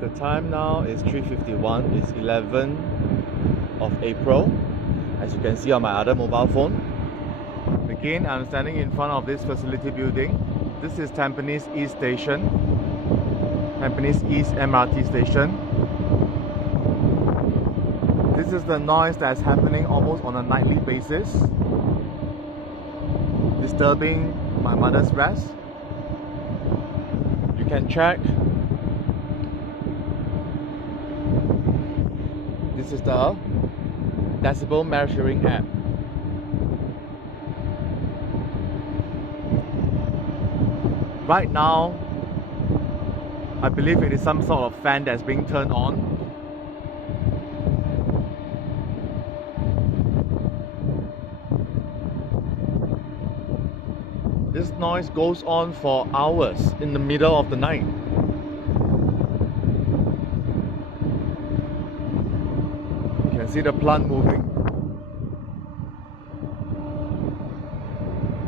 The time now is 3:51. It's 11th of April, as you can see on my other mobile phone. Again, I'm standing in front of this facility building. This is Tampines East Station, Tampines East MRT station. This is the noise that's happening almost on a nightly basis, disturbing my mother's rest. You can check. This is the decibel measuring app. Right now, I believe it is some sort of fan that's being turned on. This noise goes on for hours in the middle of the night. You can see the plant moving.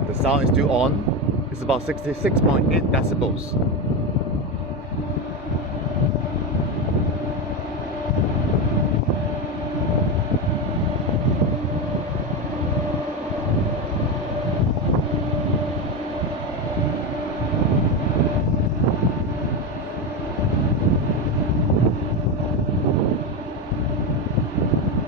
The sound is still on. It's about 66.8 decibels.